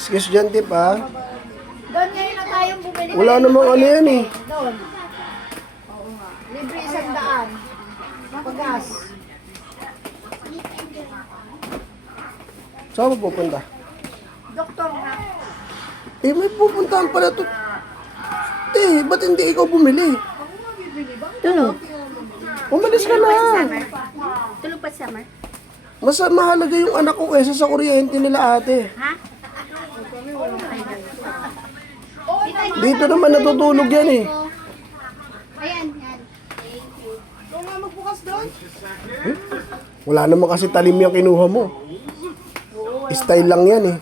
Excuse dyan, tip, ha? Doon ngayon na tayong bumili. Wala namang ano yan, eh. Doon. Oo nga. Libre 100. Pagas. Saan mo pupunta? Doktor na. Eh, may pupuntahan pala to. Eh, ba't hindi ikaw bumili? Ako nga bibili ba? Tulog. Umalis ka na. Tulog pa si Summer. Mas mahalaga yung anak ko kaysa sa kuryente nila, ate. Ha? Dito naman natutulog yan, eh. Ayan, yan. Ikaw nga magbukas doon. Wala naman kasi talim yung kinuha mo. Style lang yan, eh.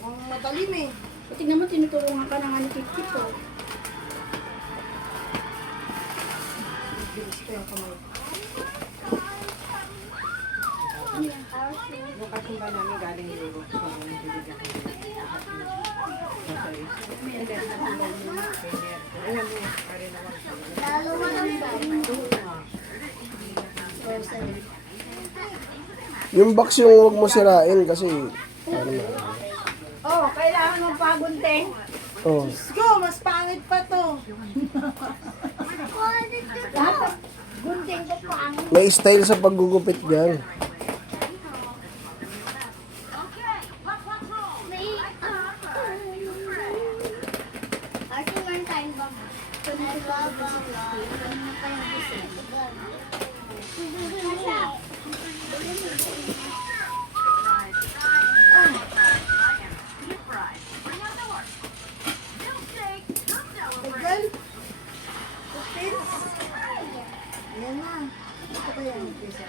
Ang matalim eh. Tingnan mo, tinutulungan ka ng ano, tip-tip ko. Yung box yung huwag mo sirain kasi... Ano na. Oh, kailangan mong pagunting. Oh. Go, mas pangit pa to. Dapat gunting ko pangit. May style sa paggugupit dyan. Tagal. Pupins. Ayan na. Ito kaya yung pisa.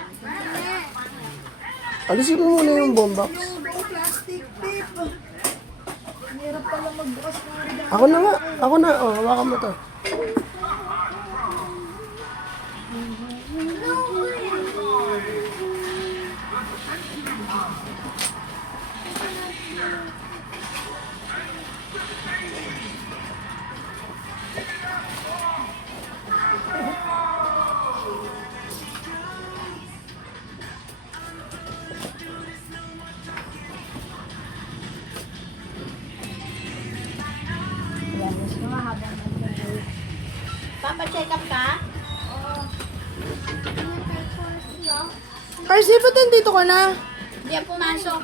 Alisin mo muna yung bomb box. Yung buong plastic tape. Ang hirap pala magbukas ng regalo. Ako na nga. Ako na. Oh, hawakan mo to. Papa-check up ka? Arsi, ba't nandito ka na? Hindi ako pumasok.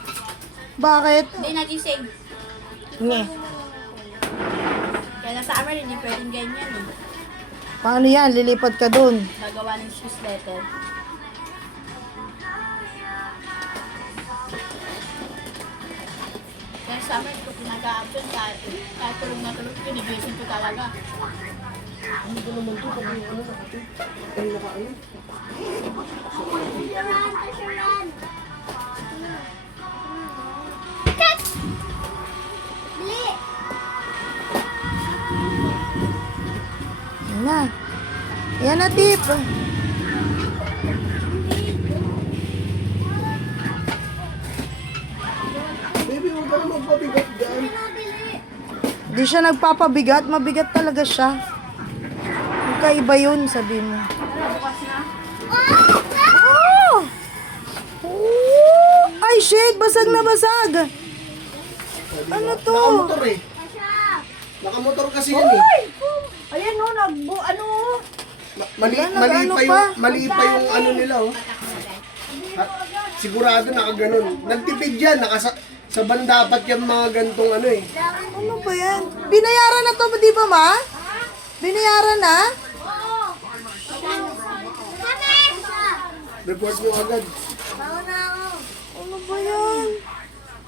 Bakit? Hindi nagising. Nge. Kaya sa Summer, hindi pwedeng ganyan eh. Paano yan? Lilipat ka dun. Gagawa ng newsletter. Kaya sa Summer, ko pinag-a-action kahit tulong na tulong, pinigising ko talaga. Yan na. Yan na, tip. Baby, huwag ka na magpabigat dyan. Di siya nagpapabigat. Mabigat talaga siya. Magkaiba yun, sabi mo. Oh! Oh! Ay, shit! Basag na basag! Ano to? Nakamotor eh. Nakamotor kasi yan eh. Ayan no, Mali Nag-ano pa pa? yung, mali pa yung ano nila oh. Sigurado nakaganon. Nagtipid yan. Sa ban dapat yung mga gantong ano eh. Ano ba yan? Binayaran na to, di ba ma? Binayaran na? Report nyo agad. Ano ba yan?